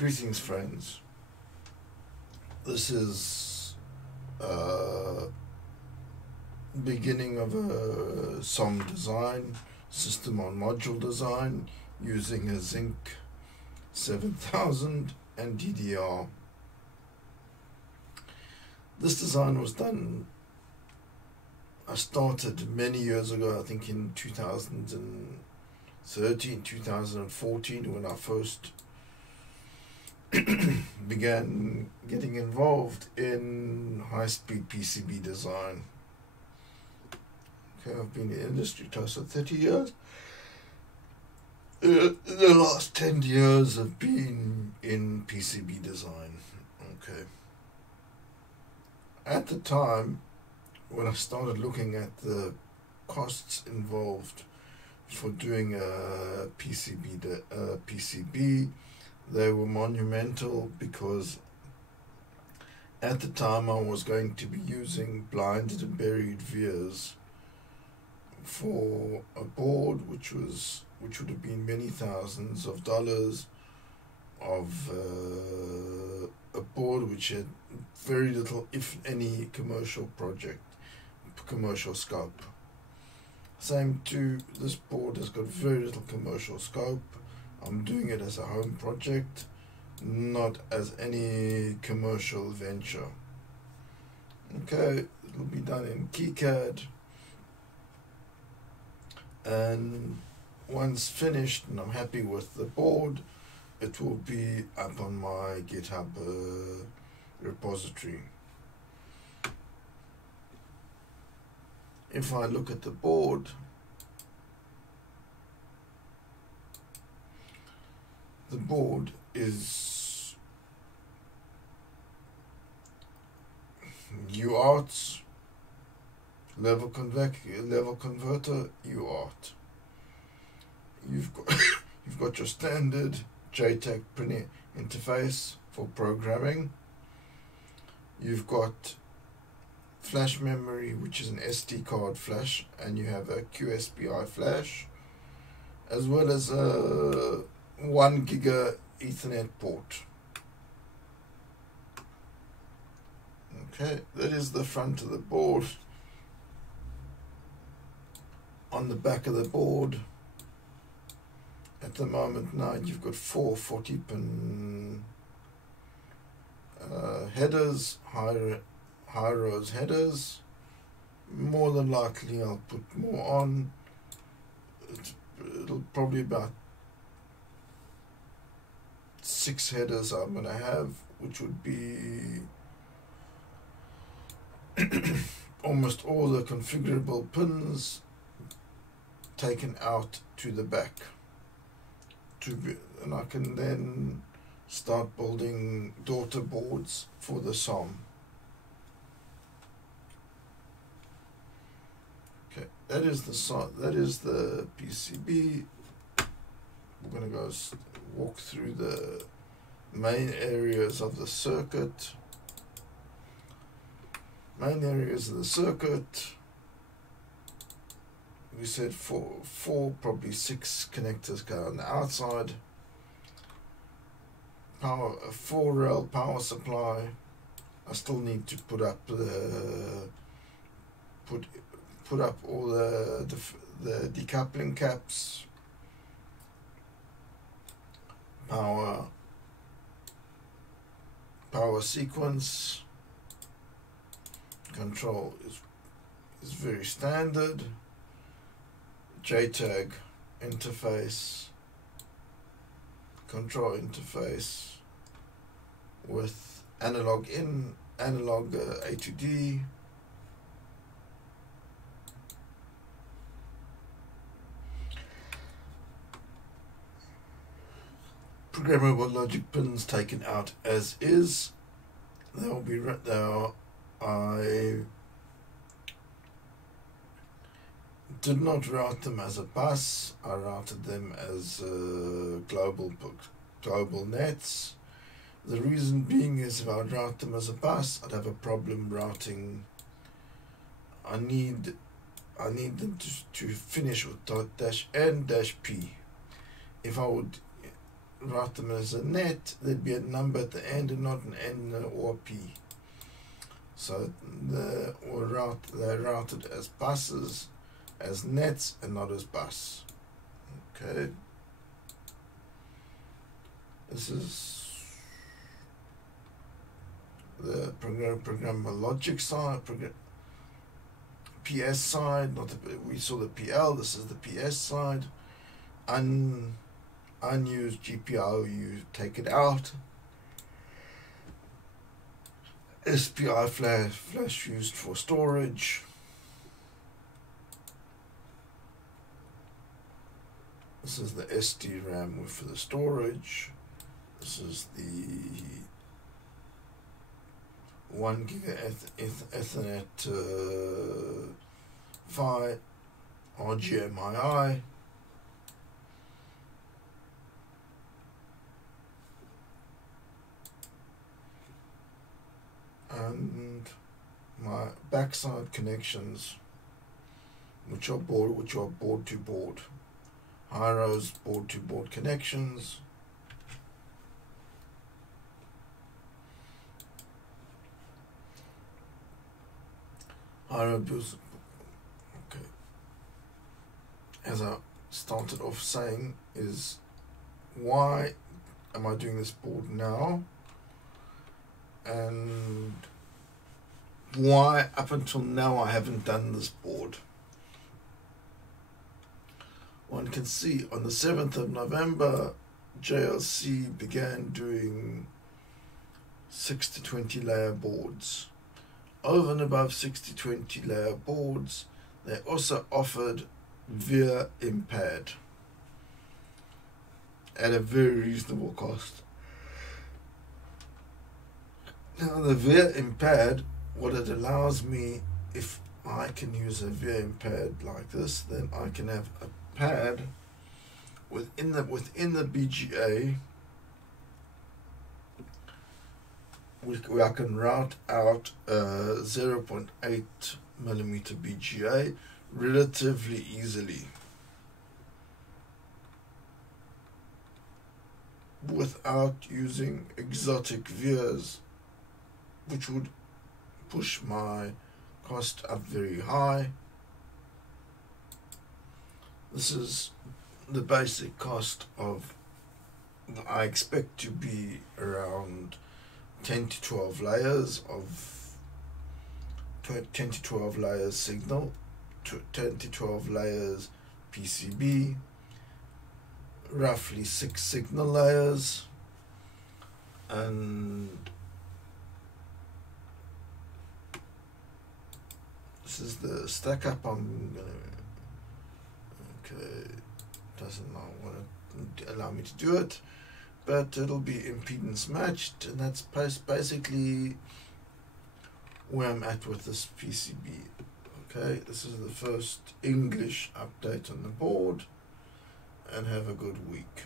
Greetings, friends. This is beginning of a SOM design, system on module design, using a ZYNC 7000 and DDR. This design was done, I started many years ago, I think in 2013, 2014, when I first began getting involved in high-speed PCB design. Okay, I've been in the industry close to 30 years. The last 10 years have been in PCB design. Okay. At the time, when I started looking at the costs involved for doing a PCB, they were monumental, because at the time I was going to be using blinded and buried vias for a board which would have been many thousands of dollars, of a board which had very little, if any, commercial scope. Same to this board has got very little commercial scope. I'm doing it as a home project, not as any commercial venture. Okay, it'll be done in KiCad, and once finished and I'm happy with the board, it will be up on my GitHub repository. If I look at the board, the board is UART, level converter, UART. You've got your standard JTAG printing interface for programming. You've got flash memory, which is an SD card flash, and you have a QSBI flash, as well as a 1 giga Ethernet port. Okay, that is the front of the board. On the back of the board, at the moment now, you've got 4 40-pin headers, high rows headers. More than likely I'll put more on. It'll probably about 6 headers I'm going to have, which would be almost all the configurable pins taken out to the back, and I can then start building daughter boards for the SOM. Okay, that is the PCB. We're going to go walk through the main areas of the circuit. Main areas of the circuit. We said four, probably 6 connectors go on the outside. Power, a 4-rail power supply. I still need to put up all the decoupling caps. Power sequence control is very standard. JTAG interface, control interface with analog in, analog A to D. Programmable logic pins taken out as is. They will be there. I did not route them as a bus. I routed them as global nets. The reason being is, if I route them as a bus, I'd have a problem routing. I need them to finish with .-n-p. If I would write them as a net, there'd be a number at the end and not an N or a P. So they're routed as buses, as nets, and not as bus. Okay. This is the programmer logic side, PS side. We saw the PL. This is the PS side. Unused GPIO, you take it out. SPI flash used for storage. This is the SD-RAM for the storage. This is the 1 gig Ethernet PHY RGMII. And my backside connections, which are board to board. High rows board to board connections. High row bills. Okay. As I started off saying, is why am I doing this board now? And why up until now I haven't done this board. One can see on the 7th of November, JLC began doing 6 to 20 layer boards. Over and above 6 to 20 layer boards, they also offered VIA impaired at a very reasonable cost. Now the VIA impaired, what it allows me, if I can use a VIA impaired like this, then I can have a pad within the BGA where I can route out a 0.8 millimeter BGA relatively easily without using exotic vias, which would push my cost up very high. This is the basic cost of, I expect to be around 10 to 12 layers of 10 to 12 layers signal, 10 to 12 layers PCB, roughly 6 signal layers, and this is the stack up. I'm gonna, okay, doesn't now want to allow me to do it, but it'll be impedance matched, and that's basically where I'm at with this PCB. Okay, this is the first English update on the board, and have a good week.